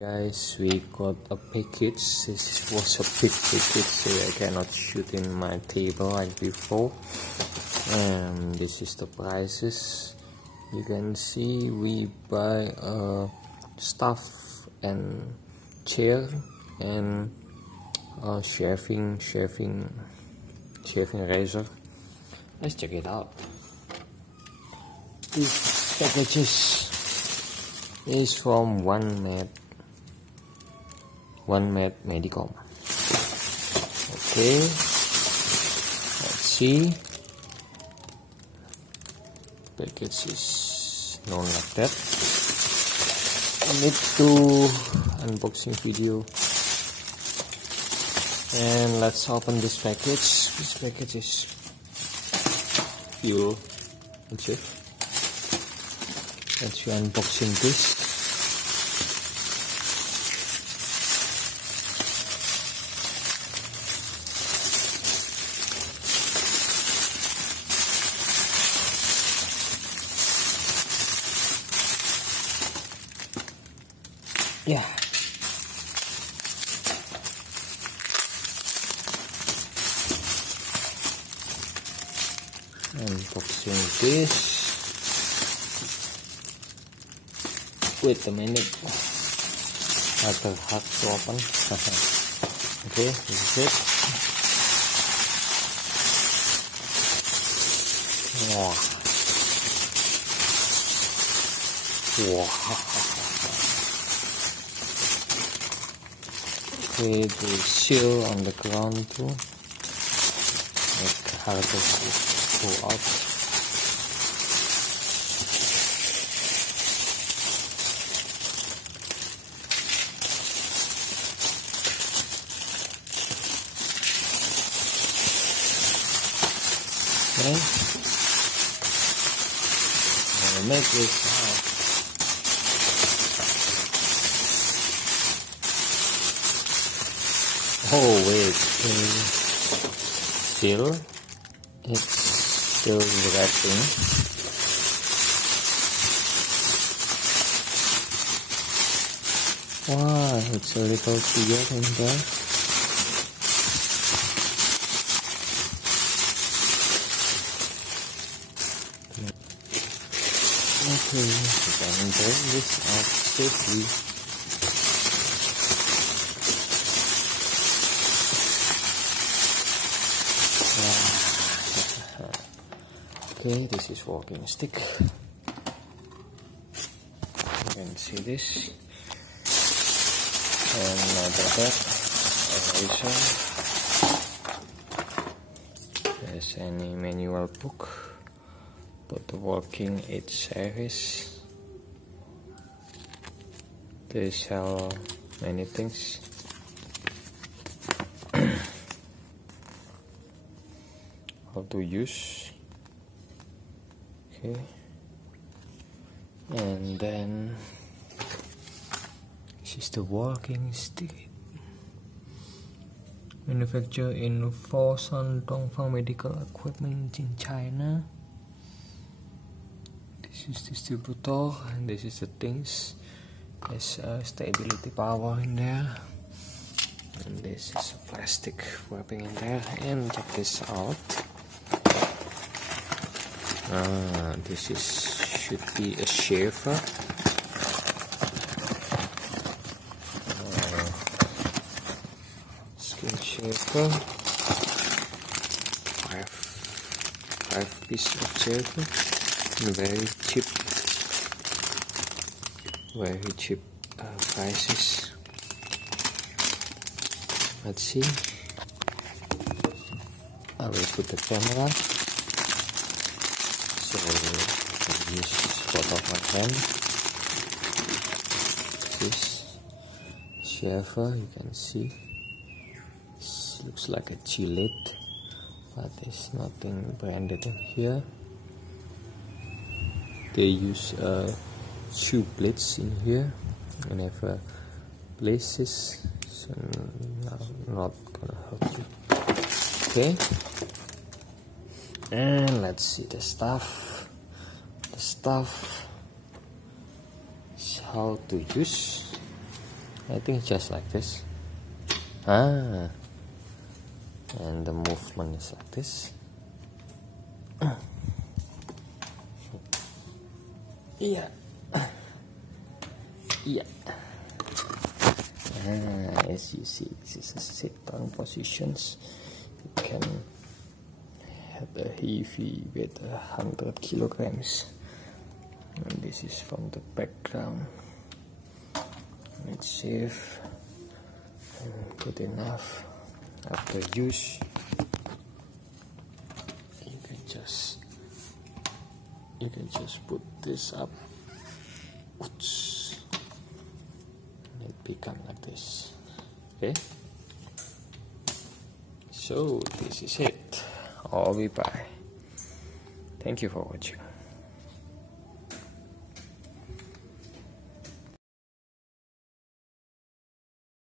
Guys, we got a package. This was a big package, so I cannot shoot in my table like before. This is the prices. You can see we buy a stuff and chair and a shaving razor. Let's check it out. This packages is from Onemed Medicom. Okay, let's see. Package is known like that. I need to unboxing video, and let's open this package. This package is fuel. Let's unboxing this. Yeah. Unboxing this. Wait a minute. Hard to open. Okay, this is it. Wow. Okay, the seal on the ground too. Make hard to pull out. Okay. I'll make this out. Oh wait, still it's still wrapping. Wow, it's a little bigger in there. Okay, we can bring this out safely. Okay, this is walking stick. You can see this. And another bag, eraser. There's any manual book about the working age series. They sell many things. How to use. Okay, and then this is the walking stick. Manufactured in Fosun Dongfang Medical Equipment in China. This is distributor, and this is the things. There's a stability power in there, and this is a plastic wrapping in there. And check this out. This should be a shaver. Skin shaver. Five piece of shaver. Very cheap prices. Let's see. I will put the camera. So I use photo of my hand. This shaver, you can see, this looks like a Gillette, but there's nothing branded in here. They use two blades in here whenever places, so not gonna hurt you. Okay. And let's see the stuff. How to use. I think just like this. And the movement is like this. Yeah. Yeah. As you see, this is a sit-down positions. You can have a heavy weight 100 kilograms. And this is from the background. It's safe and good enough. After use, you can just put this up. Oops. It become like this. Okay. So this is it. I'll be back. Thank you for watching.